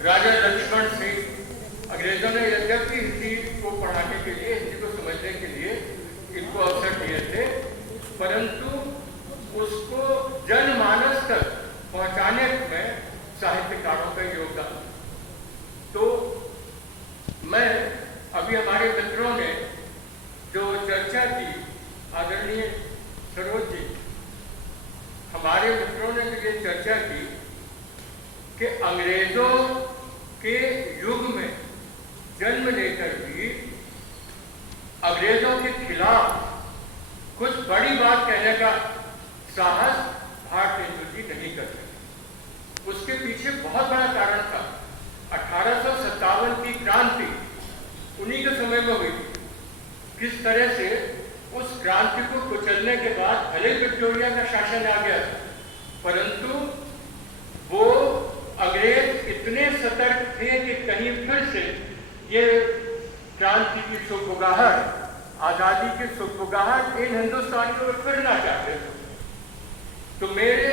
राजा लक्ष्मण सिंह, अंग्रेजों ने यद्यपि हिंदी को पढ़ाने के लिए, हिंदी को समझने के लिए इनको अवसर दिए थे, परंतु उसको जनमानस तक पहुंचाने में साहित्यकारों का योगदान। तो मैं अभी हमारे मित्रों ने जो चर्चा की, आदरणीय सरोज जी, हमारे मित्रों ने जो ये चर्चा की कि अंग्रेजों के युग में जन्म लेकर भी अंग्रेजों के खिलाफ कुछ बड़ी बात कहने का साहस भारतेंदु जी नहीं कर सके। उसके पीछे बहुत बड़ा कारण था। 1857 की क्रांति उन्हीं के समय में हुई। किस तरह से उस क्रांति को कुचलने के बाद भले विक्टोरिया का शासन आ गया, परंतु वो अंग्रेज इतने सतर्क थे कि कहीं फिर से ये क्रांति की सुगबुगाहट, आजादी की सुगबुगाहट इन हिंदुस्तानियों में फिर ना चाहते थे। तो मेरे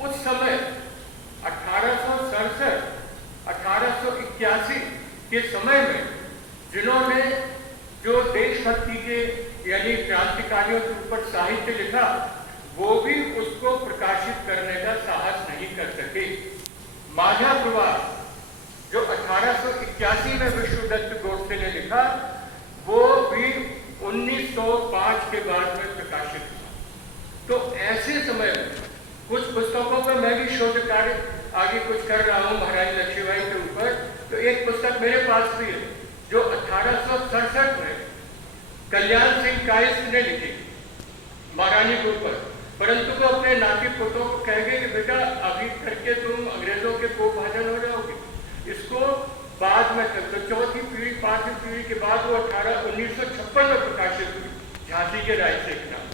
उस समय 1867, 1881 के समय में जिन्होंने जो देशभक्ति के यानी क्रांतिकारियों के ऊपर साहित्य लिखा, वो भी उसको प्रकाशित करने का साहस नहीं कर सके। माझा प्रवास जो 1881 में विष्णुदत्त गोडसे ने लिखा, वो भी 1905 के बाद में प्रकाशित हुआ। तो ऐसे समय में कुछ पुस्तकों पर मैं भी शोध कार्य आगे कुछ कर रहा हूँ महारानी लक्ष्मीबाई के ऊपर। तो एक पुस्तक मेरे पास भी है जो 1867 में कल्याण सिंह कायस्थ ने लिखी महारानी के ऊपर, परंतु वो अपने नाती पोतों को कह गए कि बेटा अभी करके तुम अंग्रेजों के कोपभाजन हो जाओगे, इसको बाद में कर। तो चौथी पीढ़ी, पांचवी पीढ़ी के बाद वो 1956 में प्रकाशित हुई झांसी के राय से नाम।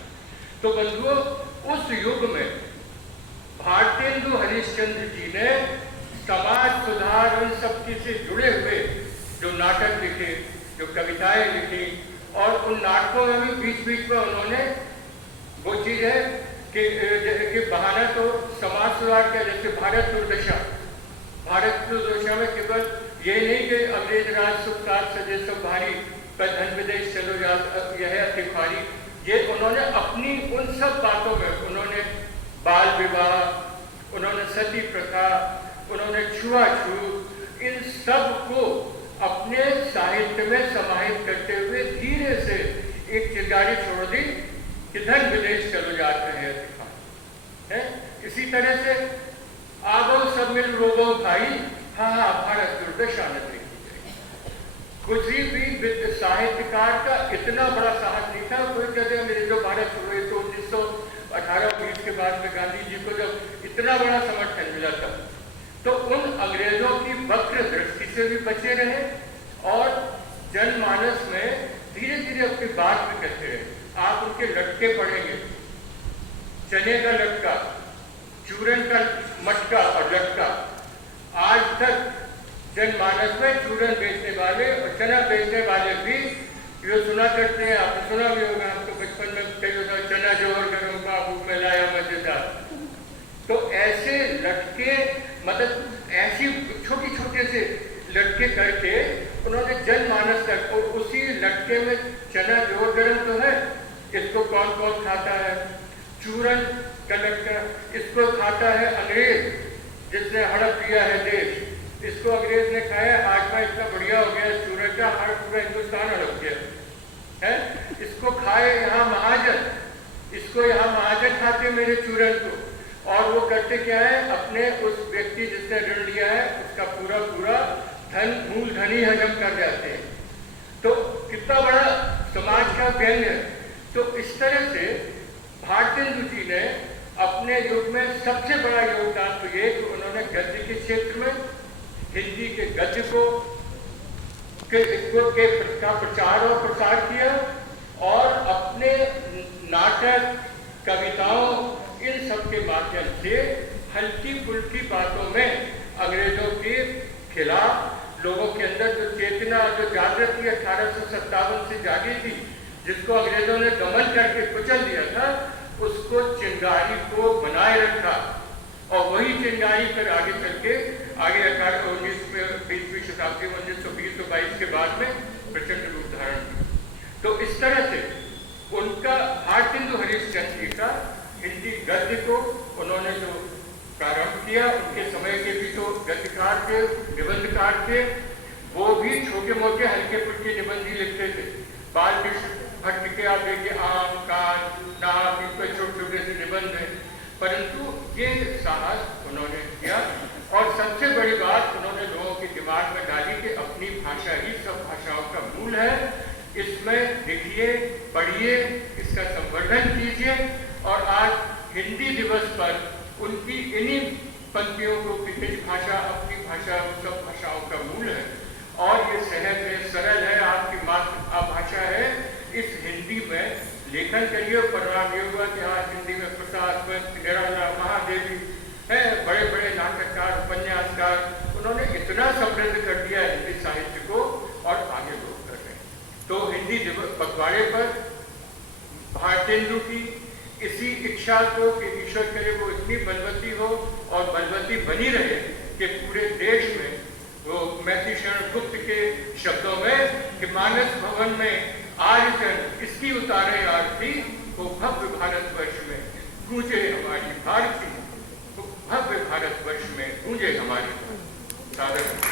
तो बंधुओं, उस युग में भारतेंदु हरिश्चंद्र जी ने समाज सुधार उन सबकी से जुड़े हुए जो नाटक लिखे, जो कविताएं लिखी, और उन नाटकों में भी बीच बीच में उन्होंने वो चीज है कि बहाना तो समाज सुधार का, जैसे भारत दुर्दशा। भारत दुर्दशा में केवल ये नहीं कि अंग्रेज राज सुखसार सजे सब भारी पर धन विदेश चलो जा यह अति भारी, ये उन्होंने अपनी उन सब बातों में उन्होंने बाल विवाह, उन्होंने सती प्रथा, उन्होंने छुआछूत, इन सब को अपने साहित्य में समाहित करते हुए धीरे से एक चिंगारी छोड़ दी कि धन विदेश चलो जाते हैं है। इसी तरह से आगो सब मिल रोगो भाई, हाँ हाँ भारत दुर्दशा न देखी जाए। कुछ भी साहित्यकार का इतना बड़ा साहस नहीं था। कोई कहते हैं जो भारत हुए तो 1918-19 के बाद में गांधी जी को जब इतना बड़ा समर्थन मिला था, तो उन अंग्रेजों की वक्र दृष्टि से भी बचे रहे और जनमानस में धीरे धीरे अपनी बात भी कहते रहे। आप उनके लटके पढ़ेंगे, चने का लटका, चूरन का मटका और लटका। आज तक जनमानस में चूरन बेचने वाले और चना बेचने वाले भी ये सुना करते हैं। आपने सुना भी होगा, आपको बचपन में कई होता चना जोहर करूँ बाबू में लाया मजेदार। तो ऐसे लटके, मतलब ऐसी छोटी छोटे से लटके करके उन्होंने जनमानस तक, और उसी लटके में चना जोर गरम तो है, इसको कौन कौन खाता है। चूरन का लटका, इसको खाता है अंग्रेज जिसने हड़प लिया है देश, इसको अंग्रेज ने खाया, हाजमा इतना बढ़िया हो गया चूरन का, हर पूरा हिंदुस्तान हड़प गया है। इसको खाए यहाँ महाजन, इसको यहाँ महाजन खाते मेरे चूरन को। और वो करते क्या है, अपने उस व्यक्ति जिसने ऋण लिया है उसका पूरा पूरा धन मूल धन ही हजम कर जाते हैं। तो कितना बड़ा समाज का व्यंग है। तो इस तरह से भारतेंदु जी ने अपने युग में सबसे बड़ा योगदान तो ये कि उन्होंने गद्य के क्षेत्र में हिंदी के गद्य को का प्रचार और प्रसार किया, और अपने नाटक, कविताओं, इन सब के माध्यम से हल्की फुल्की बातों में अंग्रेजों के खिलाफ लोगों के अंदर जो चेतना, जो जागृति 1857 से जागी थी, जिसको अंग्रेजों ने दमन करके कुचल दिया था, उसको चिंगारी को बनाए रखा। और वही चिंगारी फिर आगे चल के आगे 19 बाद में प्रचंड रूप धारण किया। तो इस तरह से उनका भारतेंदु हरिश्चंद्र जी का हिंदी गद्य को उन्होंने जो प्रारंभ किया, उनके समय के भी तो गद्यकार थे, निबंधकार थे, वो भी छोटे मोटे हल्के फुल्के निबंध ही लिखते थे। बालकृष्ण भट्ट के आप देखिए आम, कान, नाक, इन पर छोटे छोटे से निबंध हैं, परंतु ये साहस उन्होंने किया। और सबसे बड़ी बात उन्होंने लोगों के दिमाग में डाली कि अपनी भाषा ही सब भाषाओं का मूल है, इसमें लिखिए, पढ़िए, इसका संवर्धन कीजिए। और आज हिंदी दिवस पर उनकी इन्हीं पंक्तियों को कि निज भाषा अपनी भाषा सब भाषाओं का मूल है और ये सहज है, सरल है, आपकी मातृभाषा है, इस हिंदी में लेखन करिए। परिणाम ये हुआ कि आज हिंदी में प्रसाद, निराला, महादेवी है, बड़े बड़े नाटककार, उपन्यासकार, उन्होंने इतना समृद्ध कर दिया हिंदी साहित्य को और आगे लोग कर रहे हैं। तो हिंदी पखवाड़े पर भारतेंदु की इसी इच्छा को कि ईश्वर करे वो इतनी बलवती हो और बलवती बनी रहे कि पूरे देश में वो मैथिली शरण गुप्त के शब्दों में कि मानस भवन में आर्यजन इसकी उतारे आरती वो भव्य भारतवर्ष में गूंजे हमारी भारती, भव्य भारतवर्ष में गूंजे हमारी सादर।